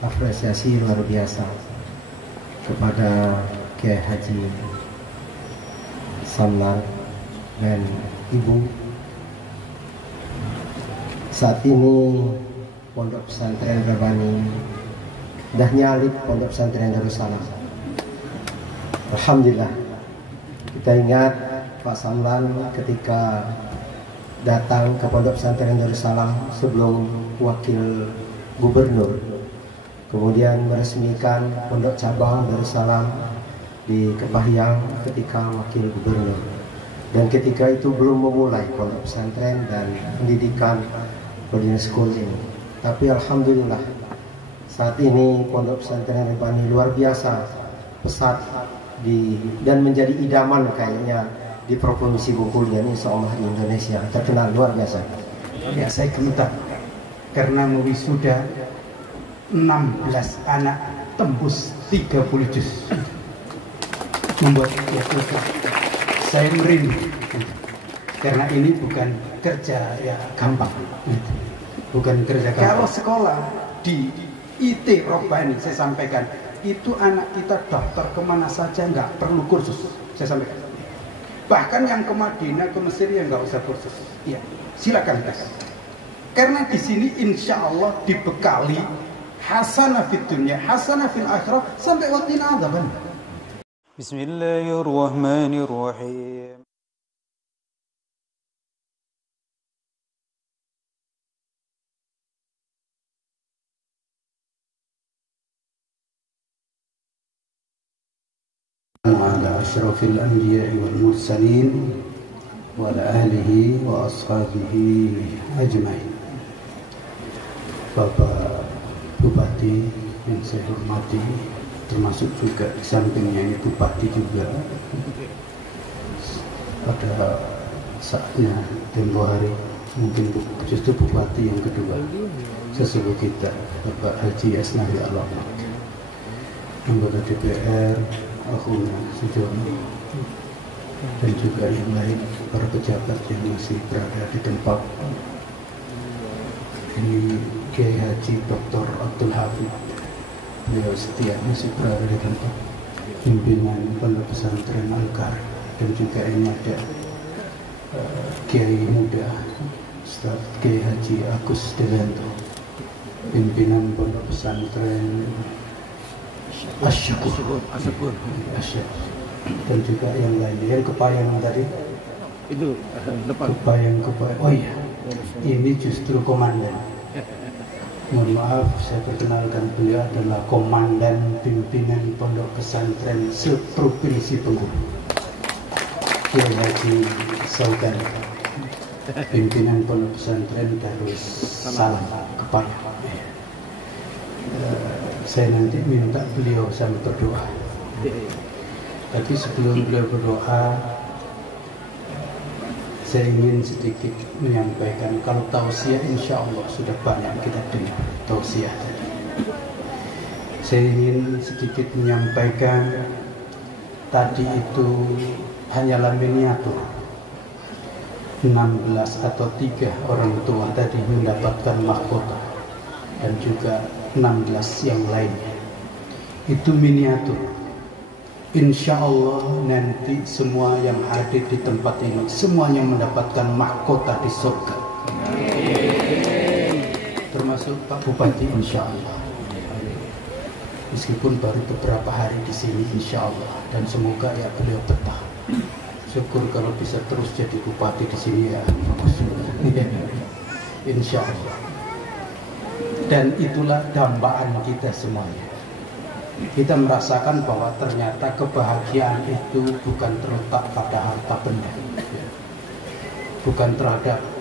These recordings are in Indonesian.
apresiasi luar biasa kepada Kiai Haji Samlan dan Ibu. Saat ini Pondok Pesantren Rabani dah nyalip Pondok Pesantren Darussalam. Alhamdulillah. Kita ingat Pak Samlan ketika datang ke Pondok Pesantren Darussalam sebelum wakil gubernur, kemudian meresmikan pondok cabang Darussalam di Kepahyang ketika wakil gubernur, dan ketika itu belum memulai pondok pesantren dan pendidikan boarding school ini. Tapi alhamdulillah saat ini Pondok Pesantren Rabani luar biasa pesat dan menjadi idaman kayaknya di Provinsi Bengkulu dan insya Allah di Indonesia, terkenal luar biasa. Ya, saya gemetar karena mewisuda 16 anak tembus 30 juz. Membuat saya merinding karena ini bukan kerja ya gampang, bukan kerja gampang. Kalau sekolah di IT Robani, saya sampaikan itu anak kita daftar kemana saja nggak perlu kursus, saya sampaikan. Bahkan yang ke Madinah, ke Mesir ya nggak usah kursus. Ya, silakan tes. Karena di sini insya Allah dibekali hasanah fid dunya, hasanah fil akhirah, sampai waqtina adzaban. Bismillahirrahmanirrahim. على أشرف الأنبياء والمرسلين وعلى آله وأصحابه أجمعين. Bapak Bupati yang saya hormati, termasuk juga di sampingnya ini Bupati juga, pada saatnya tempo hari mungkin justru Bupati yang kedua sesepuh kita, Bapak Haji Asnawi Alamat, anggota DPR Akhuna Sujono, dan juga yang lain para pejabat yang masih berada di tempat ini. Kiai Haji Dr. Abdul Hafid, beliau setia masih berada di tempat pimpinan Pondok Pesantren Al-Karim, dan juga ini ada Kiai Muda Ustaz Kiai Haji Agus Dewanto, pimpinan Pondok Pesantren Asyakur, dan juga yang lainnya. Kepahyang tadi itu kepahyang. Oh iya, ini justru komandan. Mohon maaf, saya perkenalkan, beliau adalah komandan pimpinan Pondok Pesantren seprovinsi Bengkulu, Kiai Haji Saudan, pimpinan Pondok Pesantren Darussalam Kepahyang. Saya nanti minta beliau sama berdoa. Tapi sebelum beliau berdoa, saya ingin sedikit menyampaikan, kalau tausiah insya Allah sudah banyak kita dengar tausiah tadi. Saya ingin sedikit menyampaikan, tadi itu hanyalah miniatur. 16 atau 3 orang tua tadi mendapatkan mahkota, dan juga 16 yang lainnya. Itu miniatur. Insya Allah nanti semua yang hadir di tempat ini semuanya mendapatkan mahkota di surga. Termasuk Pak Bupati insya Allah. Meskipun baru beberapa hari di sini insya Allah, dan semoga ya beliau betah. Syukur kalau bisa terus jadi bupati di sini ya. Insya Allah. Dan itulah dambaan kita semuanya. Kita merasakan bahwa ternyata kebahagiaan itu bukan terletak pada harta benda, bukan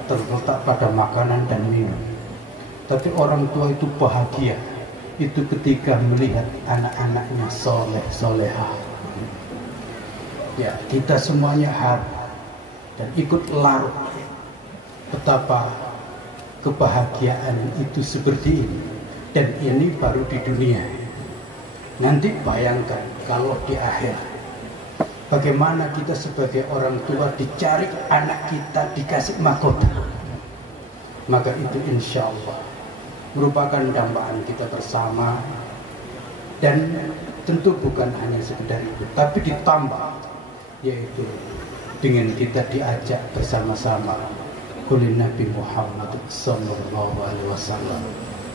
terletak pada makanan dan minum, tapi orang tua itu bahagia itu ketika melihat anak-anaknya soleh solehah. Ya, kita semuanya harap dan ikut larut betapa kebahagiaan itu seperti ini, dan ini baru di dunia. Nanti bayangkan kalau di akhir, bagaimana kita sebagai orang tua dicari anak kita dikasih mahkota. Maka itu insya Allah merupakan dambaan kita bersama, dan tentu bukan hanya sekedar itu, tapi ditambah yaitu dengan kita diajak bersama-sama oleh Nabi Muhammad SAW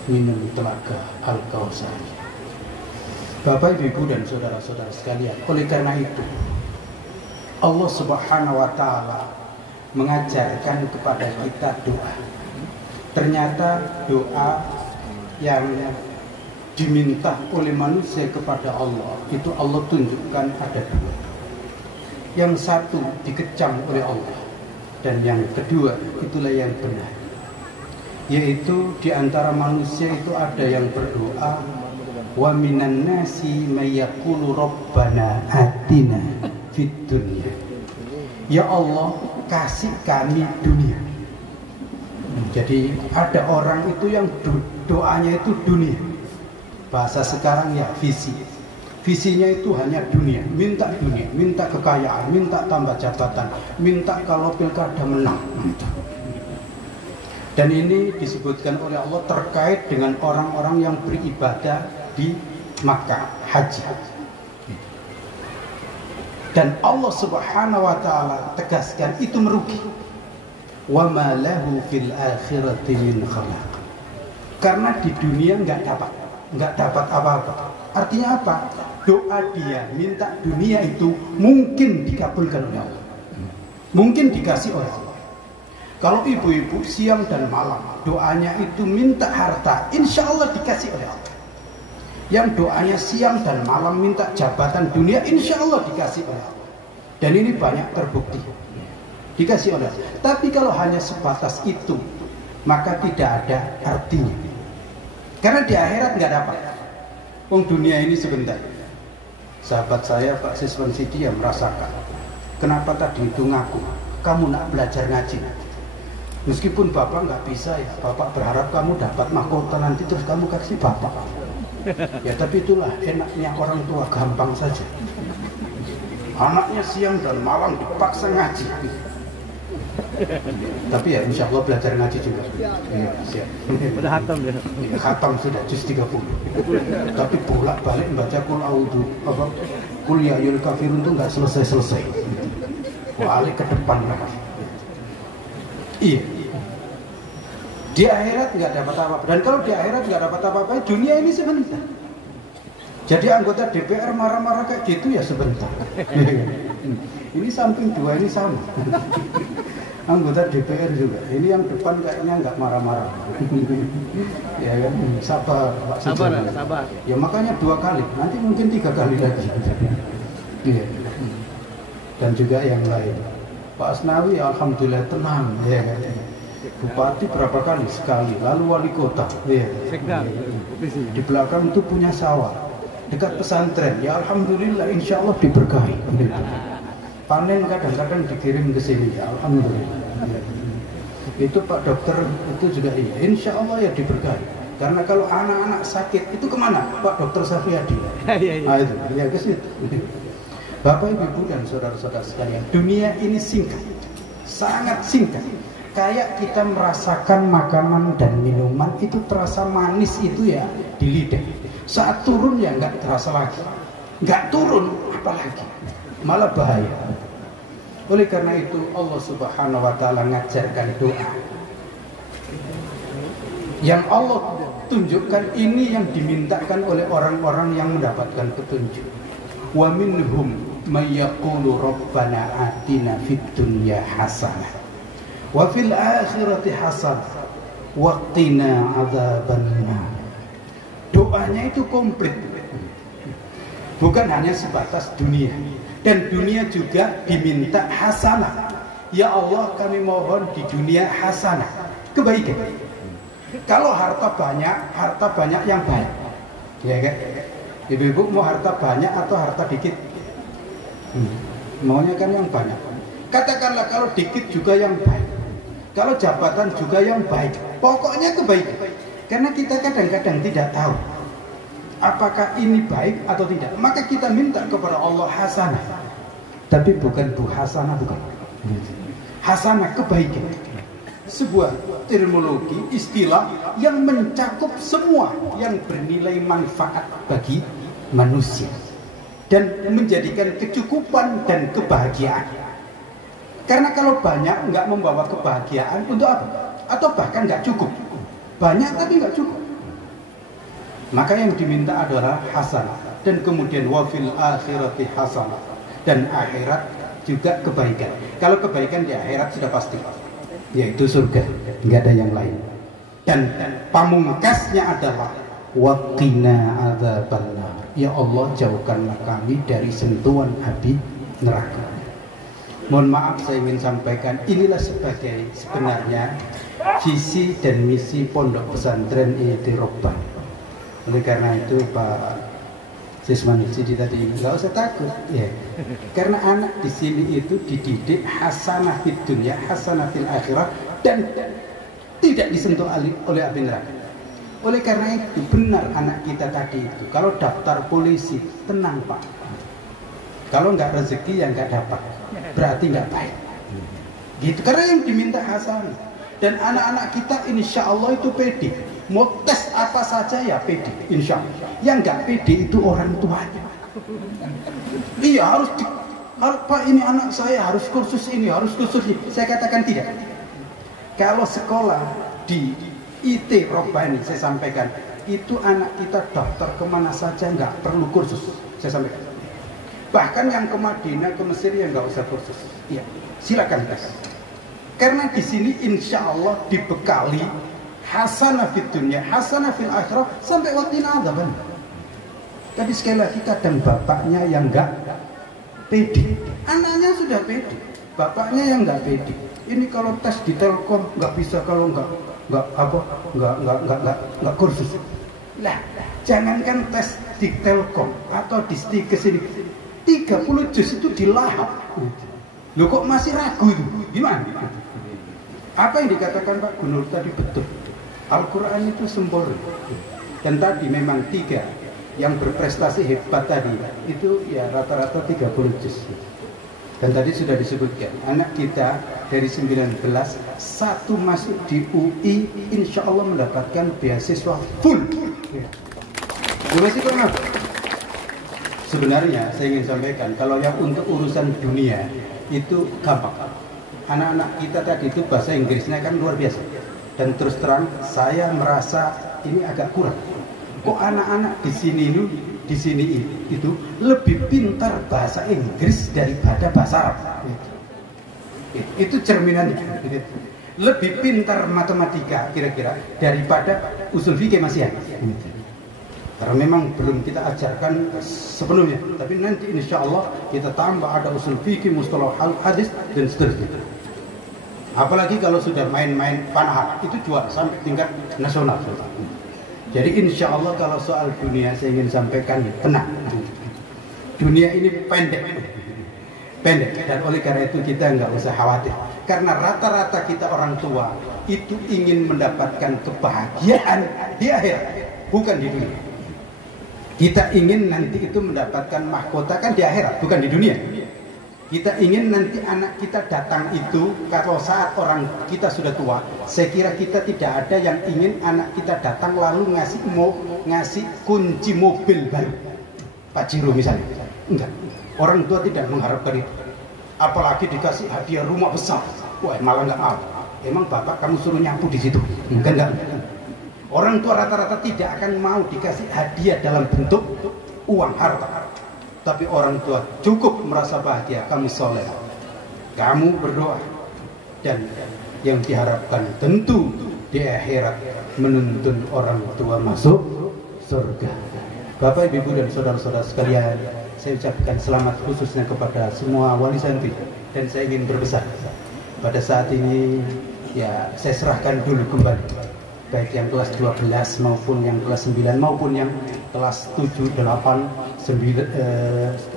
minum telaga Al-Kautsar. Bapak, Ibu, dan saudara-saudara sekalian, oleh karena itu Allah Subhanahu wa Ta'ala mengajarkan kepada kita doa. Ternyata doa yang diminta oleh manusia kepada Allah itu Allah tunjukkan ada dua. Yang satu dikecam oleh Allah, dan yang kedua itulah yang benar, yaitu di antara manusia itu ada yang berdoa, wa minan nasi may yaqulu rabbana atina fid dunya, ya Allah kasih kami dunia. Jadi ada orang itu yang doanya itu dunia, bahasa sekarang ya visi. Visinya itu hanya dunia, minta kekayaan, minta tambah jabatan, minta kalau pilkada menang. Dan ini disebutkan oleh Allah terkait dengan orang-orang yang beribadah di Makkah, haji. Dan Allah Subhanahu wa Ta'ala tegaskan itu merugi. Wa ma lahu fil akhirati min khalaq. Karena di dunia nggak dapat apa-apa. Artinya apa? Doa dia minta dunia itu mungkin dikabulkan oleh Allah, mungkin dikasih oleh Allah. Kalau ibu-ibu siang dan malam doanya itu minta harta, insya Allah dikasih oleh Allah. Yang doanya siang dan malam minta jabatan dunia, insya Allah dikasih oleh Allah. Dan ini banyak terbukti dikasih oleh Allah. Tapi kalau hanya sebatas itu, maka tidak ada artinya. Karena di akhirat nggak dapat. Wong dunia ini sebentar. Sahabat saya Pak Siswan Sidi yang merasakan, kenapa tadi itu ngaku kamu nak belajar ngaji, meskipun bapak nggak bisa ya, bapak berharap kamu dapat mahkota nanti terus kamu kasih bapak. Ya tapi itulah enaknya orang tua, gampang saja. Anaknya siang dan malam dipaksa ngaji, tapi ya insya Allah belajar ngaji juga. Ya, siap. Udah khatam ya? Khatam sudah juz 30. Tapi bolak-balik membaca kul a'udzu apa kul ya ayyuhal kafirun itu enggak selesai-selesai. Balik ke depan lagi. Iya. Di akhirat enggak dapat apa-apa. Dan kalau di akhirat enggak dapat apa-apa, dunia ini sebentar. Jadi anggota DPR marah-marah kayak gitu ya sebentar. Ini samping dua ini sama. Anggota DPR juga. Ini yang depan kayaknya nggak marah-marah. Ya kan, sabar Pak. Sabar. Ya makanya 2 kali. Nanti mungkin 3 kali lagi. Iya. Dan juga yang lain. Pak Asnawi alhamdulillah tenang. Ya kan. Bupati berapa kali? Sekali. Lalu wali kota. Iya. Di belakang itu punya sawah. Dekat pesantren. Ya alhamdulillah insya Allah diberkahi. Panen kadang-kadang dikirim ke sini, ya alhamdulillah. Itu Pak Dokter itu juga iya, insya Allah ya diberkahi. Karena kalau anak-anak sakit itu kemana? Pak Dokter Safiyadi. Nah itu, ya ke situ. Bapak, Ibu, dan saudara-saudara sekalian, dunia ini singkat, sangat singkat. Kayak kita merasakan makanan dan minuman itu terasa manis itu ya di lidah. Saat turun ya nggak terasa lagi, nggak turun apalagi. Malah bahaya. Oleh karena itu Allah Subhanahu wa Ta'ala ngajarkan doa. Yang Allah tunjukkan ini yang dimintakan oleh orang-orang yang mendapatkan petunjuk. Wa minhum may yaqulu rabbana atina fid dunya hasanah wa fil akhirati hasanah wa qina adzabannar. Doanya itu komplit. Bukan hanya sebatas dunia. Dan dunia juga diminta hasanah. Ya Allah, kami mohon di dunia hasanah, kebaikan. Kalau harta banyak yang baik. Ya kan? Ibu-ibu mau harta banyak atau harta dikit? Maunya kan yang banyak. Katakanlah kalau dikit juga yang baik. Kalau jabatan juga yang baik. Pokoknya kebaikan. Karena kita kadang-kadang tidak tahu apakah ini baik atau tidak. Maka kita minta kepada Allah hasanah. Tapi bukan bu hasanah, bukan. Hasanah kebaikan. sebuah terminologi, istilah yang mencakup semua yang bernilai manfaat bagi manusia dan menjadikan kecukupan dan kebahagiaan. Karena kalau banyak nggak membawa kebahagiaan, untuk apa? Atau bahkan nggak cukup. Banyak tapi nggak cukup. Maka yang diminta adalah hasanah, dan kemudian wafil akhirati hasanah, dan akhirat juga kebaikan. Kalau kebaikan di akhirat sudah pasti, yaitu surga, nggak ada yang lain. Dan pamungkasnya adalah waqina adzabannar. Ya Allah, jauhkanlah kami dari sentuhan api neraka. Mohon maaf, saya ingin sampaikan, inilah sebagai sebenarnya visi dan misi Pondok Pesantren Itirobah. Oleh karena itu Pak Sisman Sidi tadi nggak usah takut, ya. Karena anak di sini itu dididik hasanah fid dunya, hasanah fil akhirah, dan tidak disentuh oleh api neraka. Oleh karena itu benar anak kita tadi itu, kalau daftar polisi tenang Pak. Kalau nggak rezeki yang nggak dapat, berarti nggak baik. Gitu. Karena yang diminta hasanah. Dan anak-anak kita insya Allah itu pede. Mau tes apa saja ya pede, insya Allah. Yang nggak pede itu orang tuanya. Iya harus Pak, ini anak saya harus kursus ini, harus kursus ini. Saya katakan tidak. Kalau sekolah di IT Robah ini, saya sampaikan, itu anak kita daftar kemana saja nggak perlu kursus. Saya sampaikan. Bahkan yang ke Madinah, ke Mesir ya nggak usah kursus. Iya, silakan tes. Karena di sini insya Allah dibekali hasanah fid dunya, hasanah fil akhirah, sampai waqtina adzaban. Tapi sekali lagi kadang bapaknya yang nggak pede, anaknya sudah pede, bapaknya yang nggak pede. Ini kalau tes di Telkom nggak bisa, kalau nggak kursus. Lah, jangankan tes di Telkom atau di Stikes ini, 30 juz itu dilahap. Loh kok masih ragu itu? Gimana? Apa yang dikatakan Pak Gunur tadi betul. Al-Quran itu sempurna. Dan tadi memang 3 yang berprestasi hebat tadi itu ya rata-rata 30 juz. Dan tadi sudah disebutkan, anak kita dari 19, 1 masuk di UI, insya Allah mendapatkan beasiswa full. Beasiswa apa? Sebenarnya saya ingin sampaikan, kalau yang untuk urusan dunia itu gampang. Anak-anak kita tadi itu bahasa Inggrisnya kan luar biasa. Dan terus terang saya merasa ini agak kurang. Kok anak-anak di sini itu lebih pintar bahasa Inggris daripada bahasa Arab. Itu cerminan. Lebih pintar matematika kira-kira daripada usul fikih Masih. Karena memang belum kita ajarkan sepenuhnya. Tapi nanti insya Allah kita tambah, ada usul fikih, mustalah hadis dan seterusnya. Apalagi kalau sudah main-main panah, itu juara sampai tingkat nasional. Jadi insya Allah kalau soal dunia saya ingin sampaikan, tenang. Dunia ini pendek. Dan oleh karena itu kita nggak usah khawatir. Karena rata-rata kita orang tua itu ingin mendapatkan kebahagiaan di akhirat, bukan di dunia. Kita ingin nanti itu mendapatkan mahkota kan di akhirat, bukan di dunia. Kita ingin nanti anak kita datang itu, kalau saat orang kita sudah tua, saya kira kita tidak ada yang ingin anak kita datang lalu ngasih kunci mobil baru, Pak Jiro misalnya. Enggak, orang tua tidak mengharapkan itu. Apalagi dikasih hadiah rumah besar, wah malah nggak mau. Emang bapak kamu suruh nyapu di situ? Enggak. Orang tua rata-rata tidak akan mau dikasih hadiah dalam bentuk uang harta. Tapi orang tua cukup merasa bahagia, kamu soleh, kamu berdoa, dan yang diharapkan tentu di akhirat menuntun orang tua masuk surga. Bapak, Ibu, dan saudara-saudara sekalian, saya ucapkan selamat khususnya kepada semua wali santri, dan saya ingin berpesan pada saat ini ya saya serahkan dulu kembali, baik yang kelas 12 maupun yang kelas 9 maupun yang kelas 7, 8, 9,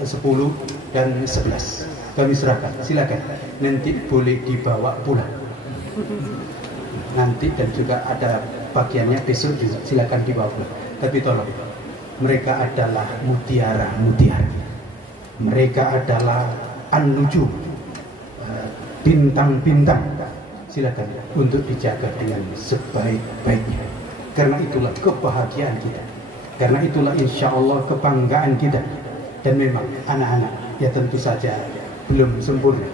10 dan 11. Kami serahkan, silakan. Nanti boleh dibawa pulang. Nanti dan juga ada bagiannya besok juga, silakan dibawa pulang. Tapi tolong, mereka adalah mutiara. Mereka adalah an-nujum, bintang-bintang. silakan untuk dijaga dengan sebaik-baiknya. Karena itulah kebahagiaan kita. Karena itulah insya Allah kebanggaan kita. Dan memang anak-anak ya tentu saja belum sempurna.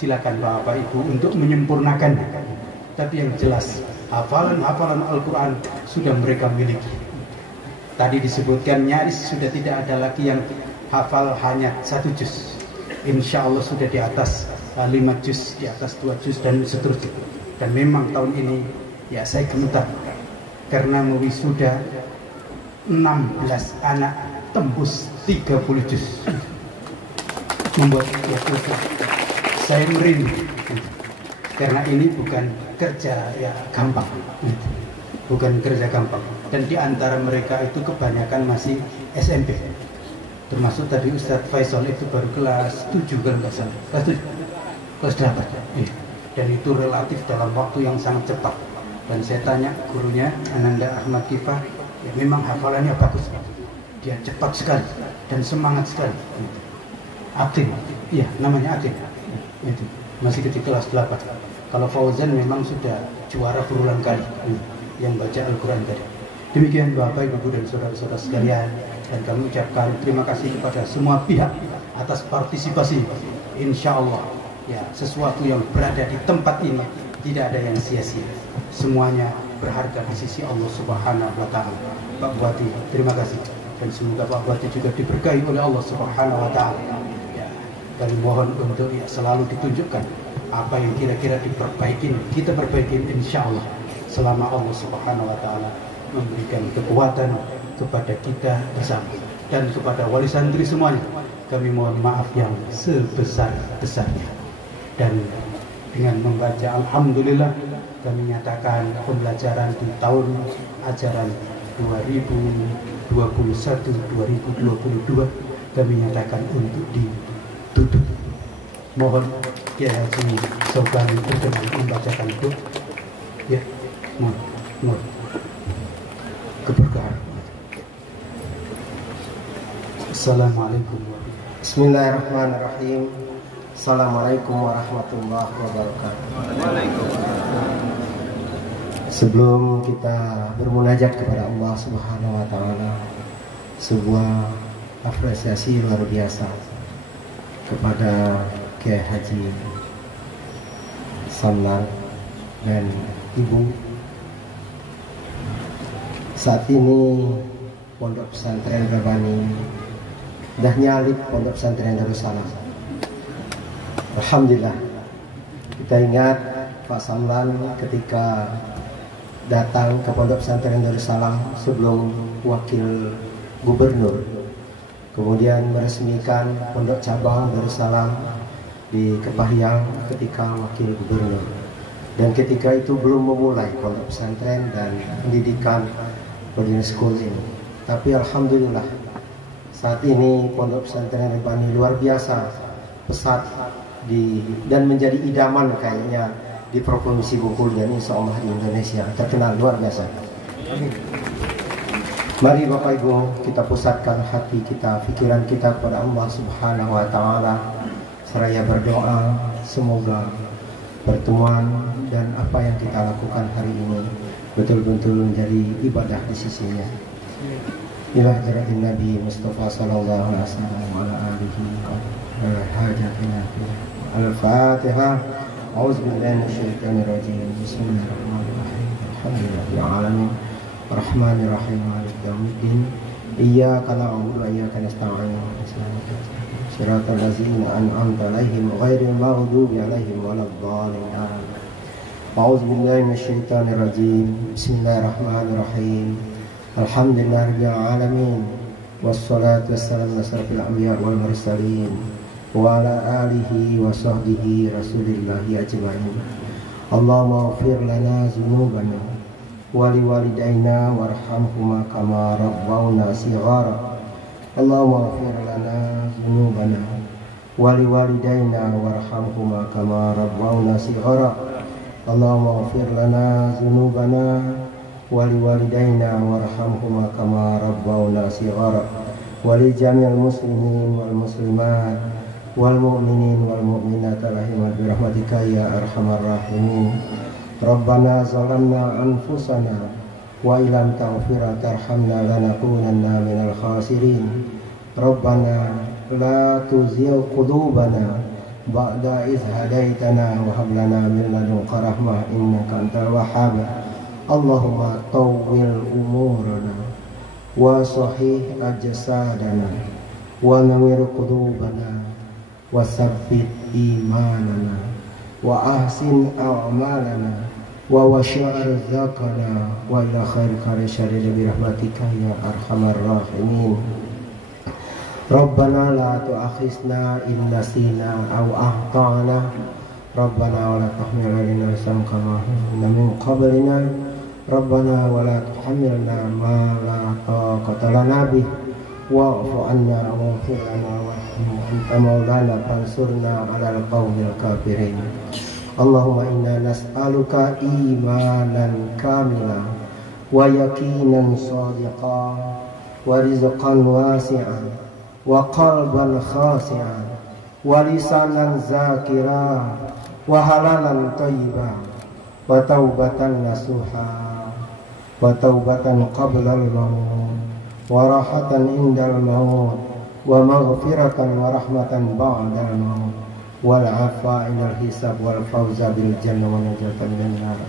Silakan Bapak Ibu untuk menyempurnakannya. Tapi yang jelas hafalan-hafalan Al-Quran sudah mereka miliki. Tadi disebutkan nyaris sudah tidak ada lagi yang hafal hanya 1 juz. Insya Allah sudah di atas 5 juz, di atas 2 juz dan seterusnya. Dan memang tahun ini ya saya gemetar karena mewisuda 16 anak tembus 30 juz. Membuat ya, saya merinding karena ini bukan kerja ya gampang, bukan kerja gampang. Dan di antara mereka itu kebanyakan masih SMP. Termasuk tadi Ustadz Faisal itu baru kelas 7 kalau nggak salah, kelas 8. Iya. Dan itu relatif dalam waktu yang sangat cepat. Dan saya tanya gurunya Ananda Ahmad Kifah, ya memang hafalannya bagus. Dia cepat sekali dan semangat sekali. Atin, iya namanya Atin. Itu masih kecil kelas 8. Kalau Fauzan memang sudah juara berulang kali yang baca Al-Quran tadi. Demikian Bapak, Ibu dan saudara-saudara sekalian, dan kami ucapkan terima kasih kepada semua pihak atas partisipasi. Insya Allah ya sesuatu yang berada di tempat ini tidak ada yang sia-sia. Semuanya berharga di sisi Allah Subhanahu wa Ta'ala. Pak Bupati, terima kasih, dan semoga Pak Bupati juga diberkahi oleh Allah Subhanahu wa Ta'ala. Dan mohon untuk ya, selalu ditunjukkan apa yang kira-kira diperbaiki, kita perbaiki insya Allah selama Allah Subhanahu wa Ta'ala memberikan kekuatan kepada kita bersama. Dan kepada wali santri semuanya kami mohon maaf yang sebesar-besarnya. Dan dengan membaca Alhamdulillah kami nyatakan pembelajaran di tahun ajaran 2021-2022 kami nyatakan untuk ditutup. Mohon Kiai Haji Sobani berkenan membacakan itu. Ya, mohon keberkahan. Assalamualaikum warahmatullahi wabarakatuh. Bismillahirrahmanirrahim. Assalamualaikum warahmatullahi wabarakatuh. Sebelum kita bermunajat kepada Allah Subhanahu wa Ta'ala, sebuah apresiasi luar biasa kepada Kiai Haji Samlan dan Ibu. Saat ini Pondok Pesantren Rabani dah nyalip Pondok Pesantren Darussalam. Alhamdulillah. Kita ingat Pak Samlan ketika datang ke Pondok Pesantren Darussalam sebelum wakil gubernur, kemudian meresmikan Pondok Cabang Darussalam di Kepahyang ketika wakil gubernur. Dan ketika itu belum memulai pondok pesantren dan pendidikan boarding school ini. Tapi alhamdulillah saat ini Pondok Pesantren Rabani luar biasa pesat dan menjadi idaman kayaknya di Provinsi Bengkulu dan insya Allah di Indonesia, terkenal luar biasa. Mari Bapak Ibu kita pusatkan hati kita, pikiran kita kepada Allah Subhanahu wa Ta'ala, seraya berdoa semoga pertemuan dan apa yang kita lakukan hari ini betul-betul menjadi ibadah di sisinya. Ila hadirin Nabi Mustafa sallallahu alaihi wasallam wa ala alihi wa hajatina al-Fatihah. A'udzu billahi minasyaitonir rajim. Bismillahirrahmanirrahim. Alhamdulillahil alamin. Arrahmanir rahim. Maliki yaumiddin. Iyyaka na'budu wa iyyaka nasta'in. Shiratal ladzina an'amta 'alaihim ghairil maghdubi 'alaihim waladdallin. A'udzu billahi minasyaitonir rajim. Bismillahirrahmanirrahim. Alhamdulillahirabbil alamin. Wassalatu wassalamu ala asyrafil anbiya wal mursalin wa ala alihi wa sahbihi rasulillahi ajma'in. Allahumma ighfir lana dzunubana wa liwalidayna warhamhuma kama rabbawna shighara. Allahumma ighfir lana dzunubana wa liwalidayna warhamhuma kama rabbawna shighara. Allahumma ighfir lana dzunubana wa liwalidayna warhamhuma kama rabbawna shighara. Wa li jami'il muslimin wal muslimat والمؤمنين والمؤمنات رحمة برحمتك يا أرحم الراحمين. ربنا ظلمنا أنفسنا وإن لم تغفر ترحمنا لنكونن من الخاسرين. ربنا لا تزغ قلوبنا بعد إذ هديتنا وهب لنا من لدنك رحمة إنك أنت الوهاب. اللهم طول أمورنا وصحيح أجسادنا ونور قلوبنا وثبت إيماننا وأحسن أعمالنا ووسع رزقنا وإلى خير رشاد برحمتك يا أرحم الراحمين. ربنا لا تؤاخذنا إن نسينا أو أخطأنا. ربنا ولا تحمل علينا إصرا كما حملنا من قبلنا. ربنا ولا تحملنا ما لا طاقة لنا به واعف عنا واغفر لنا وارحمنا أنت مولانا فانصرنا على القوم الكافرين. اللهم إنا نسألك إيمانا كاملا ويقينا صادقا ورزقا واسعا وقلبا خاشعا ولسانا ذاكرا وحلالا طيبا وتوبة نصوحا وتوبة قبل الموت وراحة عند الموت ومغفرة ورحمة بعد الموت والعفو عند الحساب والفوز بالجنة ونجاة من النار.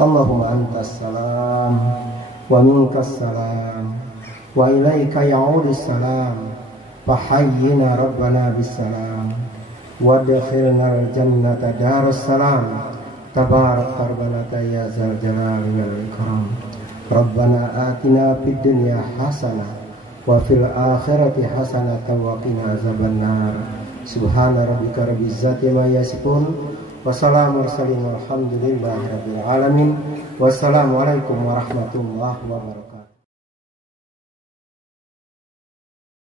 اللهم أنت السلام ومنك السلام وإليك يعود السلام فحينا ربنا بالسلام وادخلنا الجنة دار السلام تبارك ربنا يا ذا الجلال والإكرام. ربنا آتنا في الدنيا حسنة وفي الآخرة حسنة وقنا عذاب النار. سبحان ربك رب العزة ما يصفون وسلام المرسلين والحمد لله رب العالمين. والسلام عليكم ورحمة الله وبركاته.